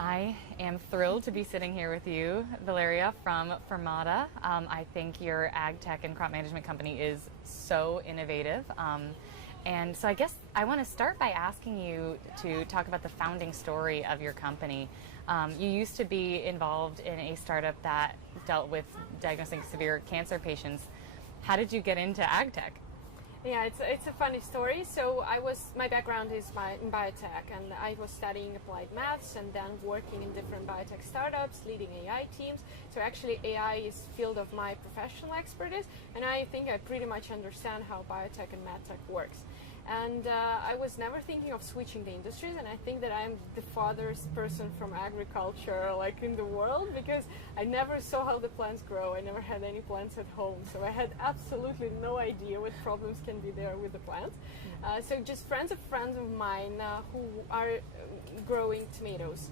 I am thrilled to be sitting here with you, Valeria, from Fermata. I think your ag tech and crop management company is so innovative. And so I guess I want to start by asking you to talk about the founding story of your company. You used to be involved in a startup that dealt with diagnosing severe cancer patients. How did you get into ag tech? Yeah, it's a funny story. So my background is in biotech, and I was studying applied maths and then working in different biotech startups, leading AI teams. So actually AI is field of my professional expertise, and I think I pretty much understand how biotech and medtech works. And I was never thinking of switching the industries, and I think that I'm the farthest person from agriculture like in the world, because I never saw how the plants grow. I never had any plants at home, so I had absolutely no idea what problems can be there with the plants. So just friends of mine who are growing tomatoes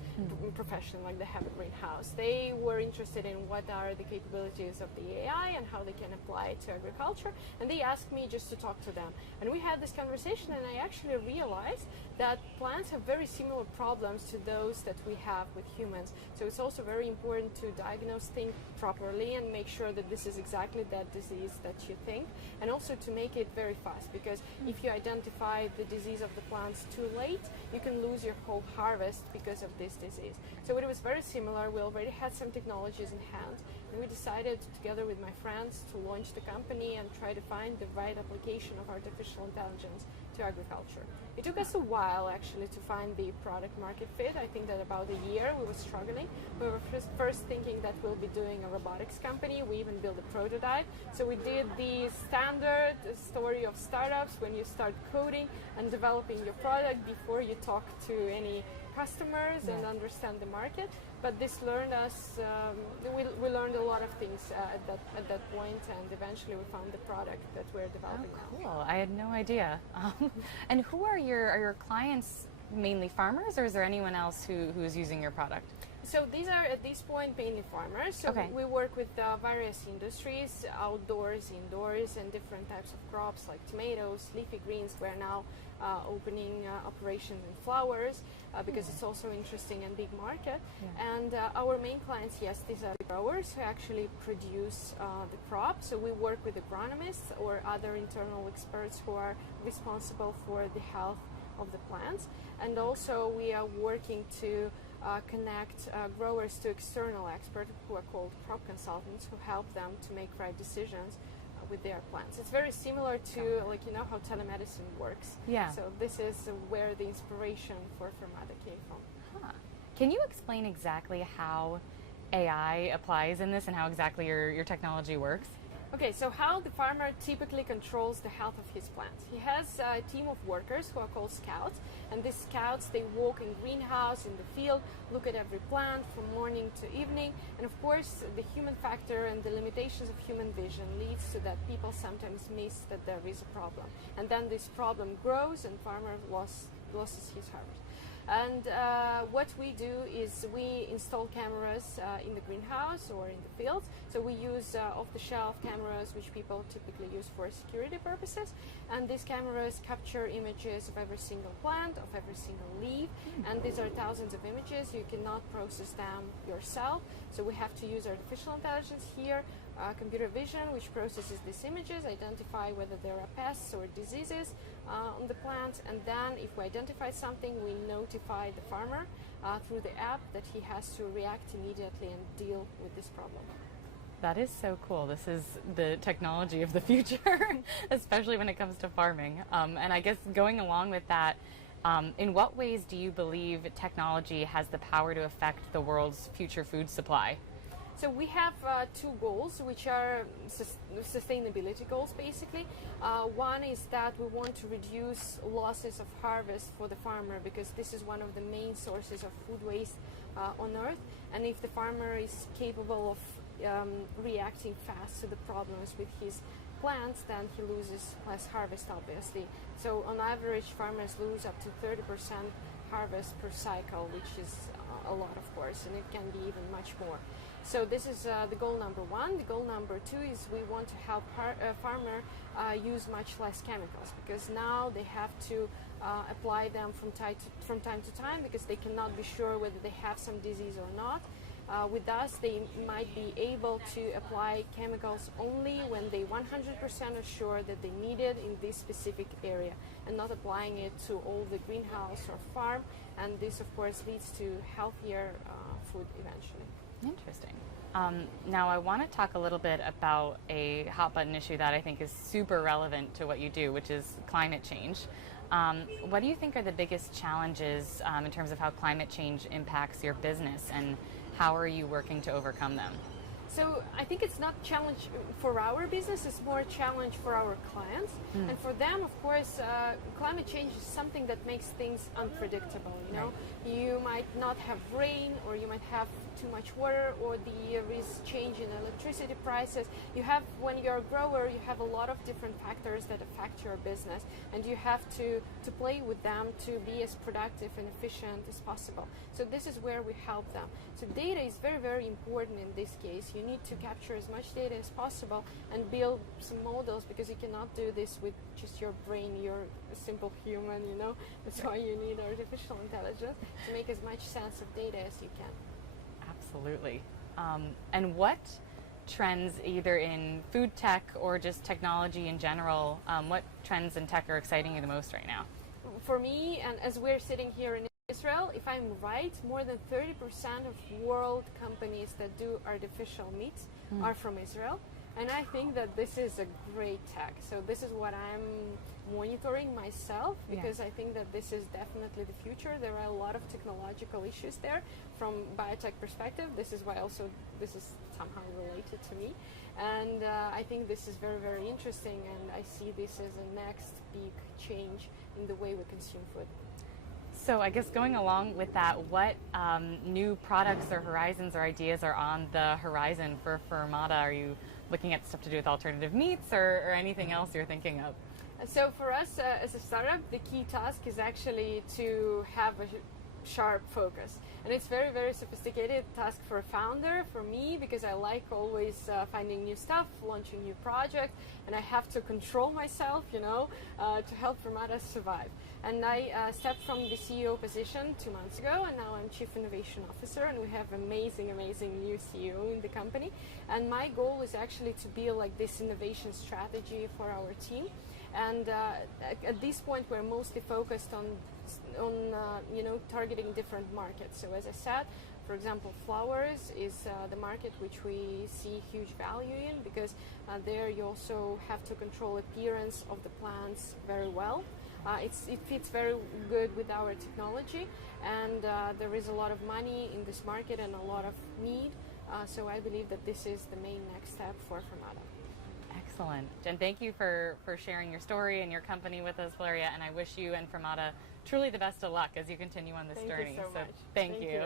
professionally, like they have a greenhouse. They were interested in what are the capabilities of the AI and how they can apply it to agriculture, and they asked me just to talk to them. And we had this conversation, and I actually realized that plants have very similar problems to those that we have with humans. So it's also very important to diagnose things properly and make sure that this is exactly that disease that you think, and also to make it very fast, because if you identify the disease of the plants too late, you can lose your whole harvest because of this disease. So it was very similar. We already had some technologies in hand, and we decided together with my friends to launch the company and try to find the right application of artificial intelligence to agriculture. It took us a while actually to find the product market fit. I think that about a year we were struggling. We were first thinking that we'll be doing a robotics company. We even built a prototype. So we did the standard story of startups when you start coding and developing your product before you talk to any customers and understand the market. But this learned us, we learned a lot of things at that point, and eventually we found the product that we're developing now. Cool. I had no idea. And who are your clients? Mainly farmers, or is there anyone else who's using your product? So these are at this point mainly farmers. So we work with various industries, outdoors, indoors, and different types of crops like tomatoes, leafy greens. We're now opening operations in flowers because it's also interesting and big market. And our main clients, yes, these are the growers who actually produce the crop. So we work with agronomists or other internal experts who are responsible for the health of the plants. And also we are working to connect growers to external experts who are called crop consultants, who help them to make right decisions with their plants. It's very similar to how telemedicine works. Yeah. So this is where the inspiration for Fermata came from. Can you explain exactly how AI applies in this and how exactly your technology works? Okay, so how the farmer typically controls the health of his plants. He has a team of workers who are called scouts, and these scouts, they walk in greenhouse, in the field, look at every plant from morning to evening, and of course the human factor and the limitations of human vision leads to that people sometimes miss that there is a problem. And then this problem grows and farmer loses his harvest. And what we do is we install cameras in the greenhouse or in the fields. So we use off-the-shelf cameras, which people typically use for security purposes. And these cameras capture images of every single plant, of every single leaf. And these are thousands of images. You cannot process them yourself. So we have to use artificial intelligence here, computer vision, which processes these images, identify whether there are pests or diseases on the plants, and then if we identify something, we notify the farmer through the app that he has to react immediately and deal with this problem. That is so cool. This is the technology of the future, especially when it comes to farming. And I guess going along with that, in what ways do you believe technology has the power to affect the world's future food supply? So we have two goals, which are sustainability goals, basically. One is that we want to reduce losses of harvest for the farmer, because this is one of the main sources of food waste on Earth. And if the farmer is capable of reacting fast to the problems with his plants, then he loses less harvest, obviously. So on average, farmers lose up to 30% harvest per cycle, which is a lot, of course, and it can be even much more. So this is the goal number one. The goal number two is we want to help farmer use much less chemicals, because now they have to apply them from time to time because they cannot be sure whether they have some disease or not. With us, they might be able to apply chemicals only when they 100% are sure that they need it in this specific area and not applying it to all the greenhouse or farm. And this, of course, leads to healthier food eventually. Interesting. Now, I want to talk a little bit about a hot button issue that I think is super relevant to what you do, which is climate change. What do you think are the biggest challenges in terms of how climate change impacts your business, and how are you working to overcome them? So I think it's not challenge for our business, it's more a challenge for our clients. And for them, of course, climate change is something that makes things unpredictable. You know, you might not have rain, or you might have too much water, or there is change in electricity prices. You have, when you're a grower, you have a lot of different factors that affect your business, and you have to play with them to be as productive and efficient as possible. So this is where we help them. So data is very, very important in this case. You need to capture as much data as possible and build some models, because you cannot do this with just your brain. You're a simple human, you know. That's why you need artificial intelligence to make as much sense of data as you can. Absolutely. And what trends, either in food tech or just technology in general, what trends in tech are exciting you the most right now? For me, and as we're sitting here in Israel, if I'm right, more than 30% of world companies that do artificial meats are from Israel. And I think that this is a great tech. So this is what I'm monitoring myself, because I think that this is definitely the future. There are a lot of technological issues there from biotech perspective. This is why also this is somehow related to me. And I think this is very, very interesting, and I see this as a next big change in the way we consume food. So I guess going along with that, what new products or horizons or ideas are on the horizon for Fermata? Are you looking at stuff to do with alternative meats, or anything else you're thinking of? So for us as a startup, the key task is actually to have a sharp focus. And it's very, very sophisticated task for a founder, for me, because I like always finding new stuff, launching new projects, and I have to control myself, you know, to help Fermata survive. And I stepped from the CEO position 2 months ago, and now I'm Chief Innovation Officer, and we have amazing, amazing new CEO in the company. And my goal is actually to build like this innovation strategy for our team. And at this point, we're mostly focused on you know, targeting different markets. So as I said, for example, flowers is the market which we see huge value in, because there you also have to control appearance of the plants very well. It fits very good with our technology, and there is a lot of money in this market and a lot of need. So I believe that this is the main next step for Fermata. Excellent. Jen, thank you for sharing your story and your company with us, Valeria, and I wish you and Fermata truly the best of luck as you continue on this journey. Thank you so much. Thank you.